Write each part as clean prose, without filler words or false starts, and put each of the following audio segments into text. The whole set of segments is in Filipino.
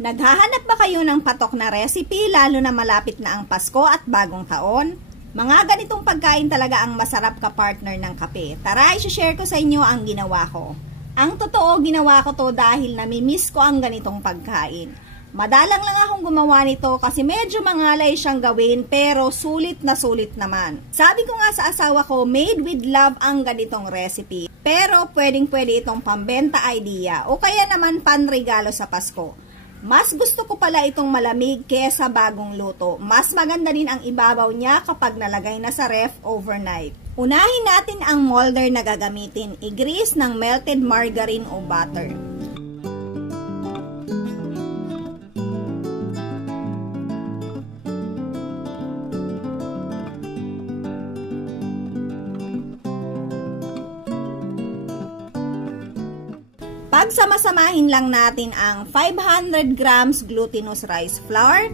Naghahanap ba kayo ng patok na recipe lalo na malapit na ang Pasko at Bagong Taon? Mga ganitong pagkain talaga ang masarap ka-partner ng kape. Tara, i-share ko sa inyo ang ginawa ko. Ang totoo, ginawa ko to dahil namimiss ko ang ganitong pagkain. Madalang lang akong gumawa nito kasi medyo mangalay siyang gawin pero sulit na sulit naman. Sabi ko nga sa asawa ko, made with love ang ganitong recipe. Pero pwedeng-pwede itong pambenta idea o kaya naman panregalo sa Pasko. Mas gusto ko pala itong malamig kesa bagong luto. Mas maganda din ang ibabaw niya kapag nalagay na sa ref overnight. Unahin natin ang molder na gagamitin. I-grease ng melted margarine o butter. Pagsama-samahin lang natin ang 500 grams glutinous rice flour,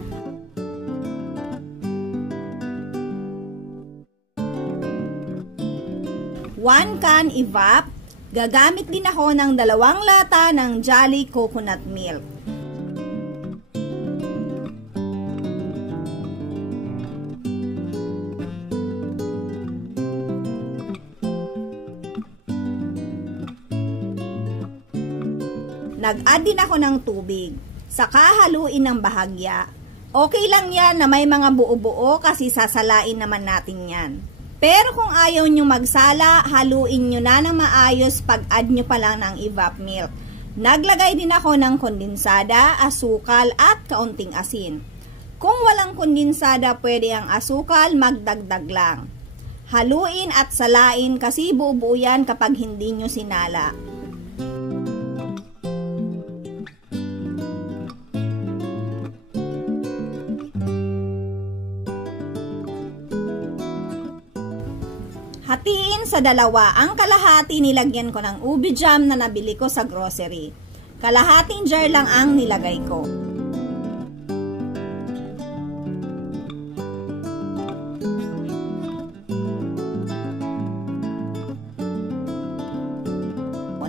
1 can evap. Gagamit din ako ng 2 lata ng Jolly coconut milk. Nag-add din ako ng tubig. Saka haluin ng bahagya. Okay lang yan na may mga buo-buo kasi sasalain naman natin yan. Pero kung ayaw nyo magsala, haluin nyo na ng maayos pag-add nyo pa lang ng evap milk. Naglagay din ako ng kondensada, asukal at kaunting asin. Kung walang kondensada, pwede ang asukal, magdagdag lang. Haluin at salain kasi buo-buo yan kapag hindi nyo sinala. Hatiin sa 2. Ang kalahati nilagyan ko ng ubi jam na nabili ko sa grocery. Kalahating jar lang ang nilagay ko.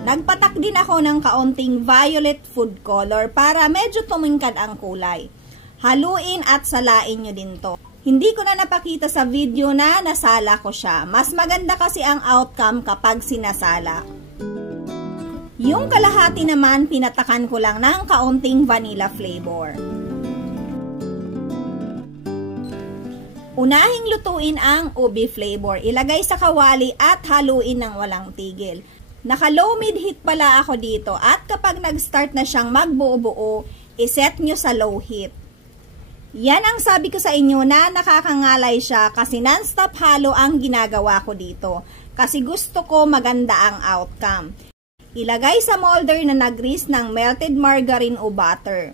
Nagpatak din ako ng kaunting violet food color para medyo tumingkad ang kulay. Haluin at salain nyo din to. Hindi ko na napakita sa video na nasala ko siya. Mas maganda kasi ang outcome kapag sinasala. Yung kalahati naman, pinatakan ko lang ng kaunting vanilla flavor. Unahing lutuin ang ubi flavor. Ilagay sa kawali at haluin ng walang tigil. Naka-low mid-heat pala ako dito at kapag nag-start na siyang magbuo-buo, iset nyo sa low heat. Yan ang sabi ko sa inyo na nakakangalay siya kasi non-stop halo ang ginagawa ko dito. Kasi gusto ko maganda ang outcome. Ilagay sa molder na nag-grease ng melted margarine o butter.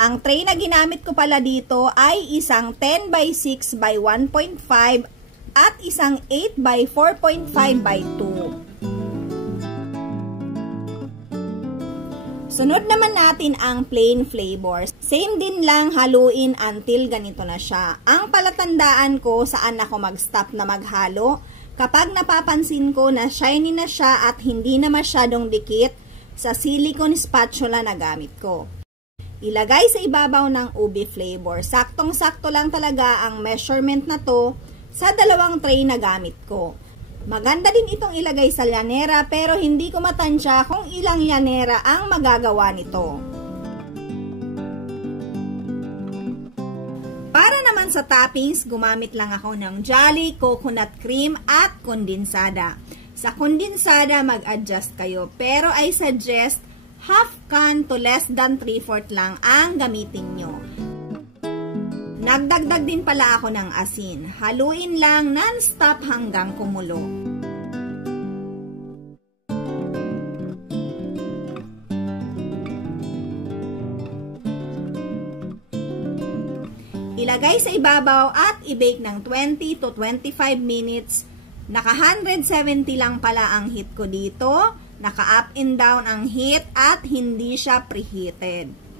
Ang tray na ginamit ko pala dito ay isang 10 by 6 by 1.5 at isang 8 by 4.5 by 2. Sunod naman natin ang plain flavors. Same din lang, haluin until ganito na siya. Ang palatandaan ko saan ako mag-stop na maghalo, kapag napapansin ko na shiny na siya at hindi na masyadong dikit sa silicone spatula na gamit ko. Ilagay sa ibabaw ng ubi flavor. Saktong-sakto lang talaga ang measurement na to sa 2 tray na gamit ko. Maganda din itong ilagay sa llanera pero hindi ko matansya kung ilang llanera ang magagawa nito. Para naman sa toppings, gumamit lang ako ng Jolly coconut cream at kondensada. Sa kondensada, mag-adjust kayo pero I suggest half can to less than 3/4 lang ang gamitin nyo. Nagdagdag din pala ako ng asin. Haluin lang non-stop hanggang kumulo. Ilagay sa ibabaw at i-bake ng 20 to 25 minutes. Naka 170 lang pala ang heat ko dito. Naka up and down ang heat at hindi siya preheated.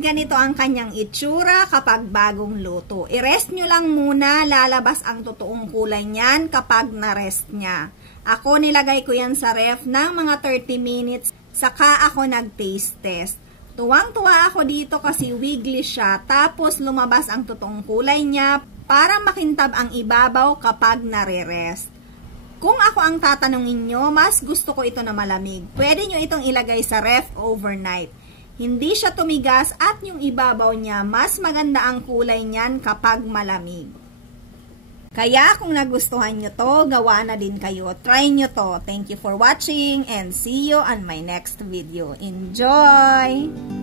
ganito ang kanyang itsura kapag bagong luto. I-rest nyo lang muna, lalabas ang totoong kulay niyan kapag na-rest niya. Ako nilagay ko yan sa ref ng mga 30 minutes, saka ako nag-taste test. Tuwang-tuwa ako dito kasi wiggly siya, tapos lumabas ang totoong kulay niya para makintab ang ibabaw kapag nare-rest. Kung ako ang tatanungin nyo, mas gusto ko ito na malamig. Pwede nyo itong ilagay sa ref overnight. Hindi siya tumigas at yung ibabaw niya, mas maganda ang kulay niyan kapag malamig. Kaya kung nagustuhan nyo to, gawa na din kayo. Try nyo to. Thank you for watching and see you on my next video. Enjoy!